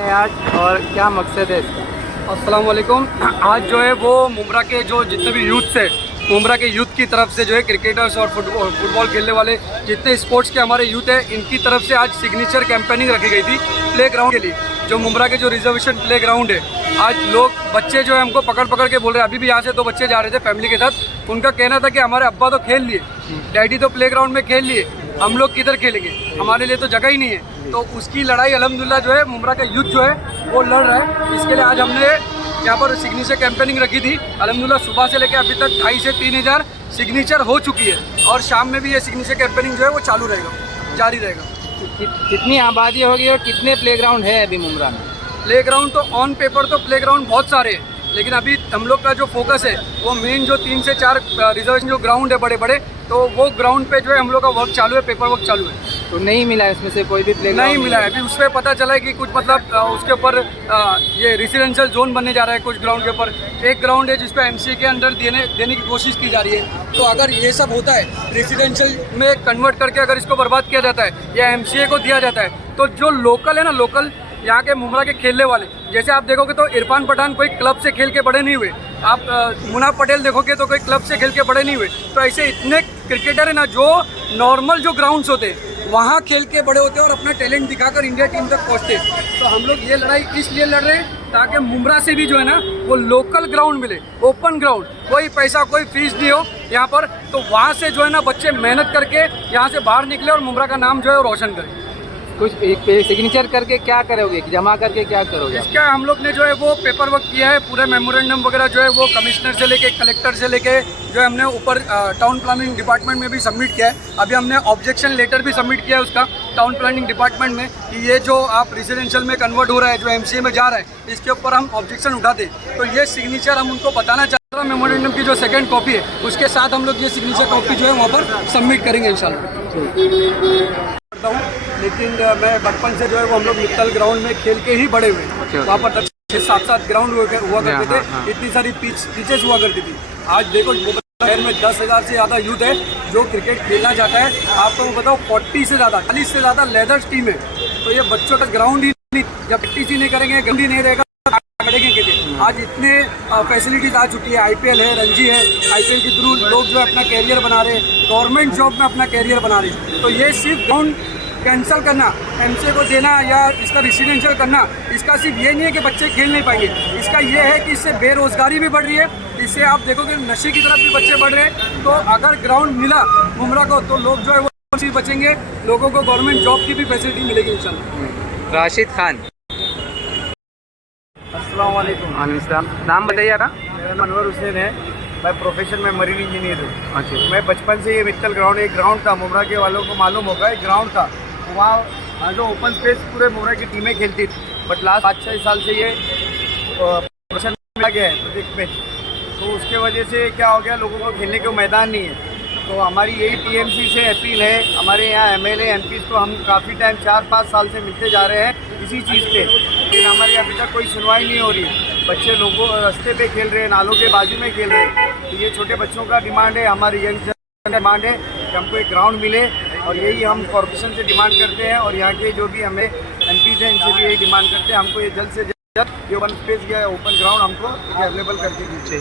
है आज और क्या मकसद है इसका? अस्सलाम वालेकुम। आज जो है वो मुमरा के जो जितने भी यूथ है, मुमरा के यूथ की तरफ से जो है क्रिकेटर्स और फुटबॉल खेलने वाले जितने स्पोर्ट्स के हमारे यूथ है, इनकी तरफ से आज सिग्नेचर कैंपेनिंग रखी गई थी प्ले ग्राउंड के लिए। जो मुमरा के जो रिजर्वेशन प्ले ग्राउंड है, आज लोग बच्चे जो है हमको पकड़ पकड़ के बोल रहे हैं। अभी भी यहाँ से 2 बच्चे जा रहे थे फैमिली के साथ। उनका कहना था कि हमारे अब्बा तो खेल लिए, डैडी तो प्ले ग्राउंड में खेल लिए, हम लोग किधर खेलेंगे, हमारे लिए तो जगह ही नहीं है। तो उसकी लड़ाई अल्हम्दुलिल्लाह जो है मुमरा का यूथ जो है वो लड़ रहा है। इसके लिए आज हमने यहाँ पर सिग्नेचर कैंपेनिंग रखी थी। अल्हम्दुलिल्लाह सुबह से लेकर अभी तक 2,500 से 3,000 सिग्नेचर हो चुकी है और शाम में भी ये सिग्नेचर कैंपेनिंग जो है वो चालू रहेगा, जारी रहेगा। कितनी आबादी होगी और कितने प्लेग्राउंड है अभी मुमरा में? प्ले ग्राउंड तो ऑन पेपर तो प्ले ग्राउंड बहुत सारे हैं, लेकिन अभी हम लोग का जो फोकस है वो मेन जो 3 से 4 रिजर्वेशन जो ग्राउंड है बड़े बड़े, तो वो ग्राउंड पे जो है हम लोग का वर्क चालू है, पेपर वर्क चालू है। तो नहीं मिला है उसमें से कोई भी प्ले? नहीं मिला है अभी। उस पर पता चला है कि कुछ मतलब उसके ऊपर ये रेसिडेंशियल जोन बनने जा रहा है कुछ ग्राउंड के ऊपर। एक ग्राउंड है जिसपे एमसीए के अंडर देने की कोशिश की जा रही है। तो अगर ये सब होता है, रेसिडेंशियल में कन्वर्ट करके अगर इसको बर्बाद किया जाता है या एमसीए को दिया जाता है, तो जो लोकल है ना, लोकल यहाँ के मुमरा के खेलने वाले, जैसे आप देखोगे तो इरफान पठान कोई क्लब से खेल के बड़े नहीं हुए, आप मुनाफ पटेल देखोगे तो कोई क्लब से खेल के बड़े नहीं हुए। तो ऐसे इतने क्रिकेटर है ना जो नॉर्मल जो ग्राउंड्स होते हैं वहाँ खेल के बड़े होते हैं और अपना टैलेंट दिखाकर इंडिया टीम तक पहुँचते हैं। तो हम लोग ये लड़ाई इसलिए लड़ रहे हैं ताकि मुमरा से भी जो है ना वो लोकल ग्राउंड मिले, ओपन ग्राउंड, कोई पैसा कोई फीस नहीं हो यहाँ पर। तो वहाँ से जो है ना बच्चे मेहनत करके यहाँ से बाहर निकले और मुमरा का नाम जो है वो रोशन करें। कुछ सिग्नेचर करके क्या करोगे, जमा करके क्या करोगे? इसका हम लोग ने जो है वो पेपर वर्क किया है, पूरे मेमोरेंडम वगैरह जो है वो कमिश्नर से लेके कलेक्टर से लेके जो है हमने ऊपर टाउन प्लानिंग डिपार्टमेंट में भी सबमिट किया है। अभी हमने ऑब्जेक्शन लेटर भी सबमिट किया है उसका टाउन प्लानिंग डिपार्टमेंट में कि ये जो आप रेजिडेंशियल में कन्वर्ट हो रहा है, जो एमसीए में जा रहा है, इसके ऊपर हम ऑब्जेक्शन उठा दें। तो ये सिग्नेचर हम उनको बताना चाहते हैं। मेमोरेंडम की जो सेकेंड कॉपी है उसके साथ हम लोग ये सिग्नेचर कॉपी जो है वहाँ पर सबमिट करेंगे इंशाल्लाह। लेकिन मैं बचपन से जो है वो हम लोग मित्तल ग्राउंड में खेल के ही बड़े हुए। वहाँ पर 6-7 ग्राउंड हुआ करते थे, इतनी सारी पिचेस हुआ करती थी। आज देखो शहर में 10,000 से ज़्यादा यूथ है जो क्रिकेट खेलना चाहता है। आपको मैं बताऊँ 40 से ज़्यादा 40 से ज़्यादा लेदर्स टीम है। तो ये बच्चों का ग्राउंड ही नहीं, जब प्रैक्टिस ही नहीं करेंगे, ग्राउंड ही नहीं रहेगा, करेंगे क्रिकेट। आज इतने फैसिलिटीज आ चुकी है, आईपीएल है, रणजी है, आईपीएल के थ्रू लोग जो है अपना कैरियर बना रहे हैं, गवर्नमेंट जॉब में अपना कैरियर बना रहे हैं। तो ये सिर्फ ग्राउंड कैंसिल करना, एमसीए को देना या इसका रेसिडेंशियल करना, इसका सिर्फ ये नहीं है कि बच्चे खेल नहीं पाएंगे। इसका ये है कि इससे बेरोजगारी भी बढ़ रही है, इससे आप देखोगे नशे की तरफ भी बच्चे बढ़ रहे हैं। तो अगर ग्राउंड मिला मुमरा को तो लोग जो है वो चीज़ बचेंगे, लोगों को गवर्नमेंट जॉब की भी फैसिलिटी मिलेगी इंशाल्लाह। राशिद खान। अस्सलाम वालेकुम। नाम बताइए ना। मेरा नाम अनवर हुसैन है, मैं प्रोफेशन में मरीन इंजीनियर हूँ। अच्छा। मैं बचपन से ये मित्तल ग्राउंड, एक ग्राउंड था, मुमरा के वालों को मालूम होगा, एक ग्राउंड था वहाँ जो ओपन स्पेस पूरे मुमरा की टीमें खेलती थी। बट लास्ट 5-6 साल से ये प्रोफेशन में आ गया है प्रोजेक्ट में। तो उसके वजह से क्या हो गया, लोगों को खेलने को मैदान नहीं है। तो हमारी यही टीएमसी से अपील है, हमारे यहाँ एमएलए एमपीज़ को हम काफ़ी टाइम 4-5 साल से मिलते जा रहे हैं इसी चीज़ पे, लेकिन हमारी अभी तक कोई सुनवाई नहीं हो रही। बच्चे लोगों रास्ते पे खेल रहे हैं, नालों के बाजू में खेल रहे हैं। तो ये छोटे बच्चों का डिमांड है, हमारी यंग डिमांड है कि हमको एक ग्राउंड मिले, और यही हम कॉर्पोरेशन से डिमांड करते हैं और यहाँ के जो भी हमें एमपीज़ हैं इनसे भी यही डिमांड करते हैं, हमको ये जल्द से जल्द ये ओपन स्पेस या ओपन ग्राउंड हमको अवेलेबल करके दीजिए।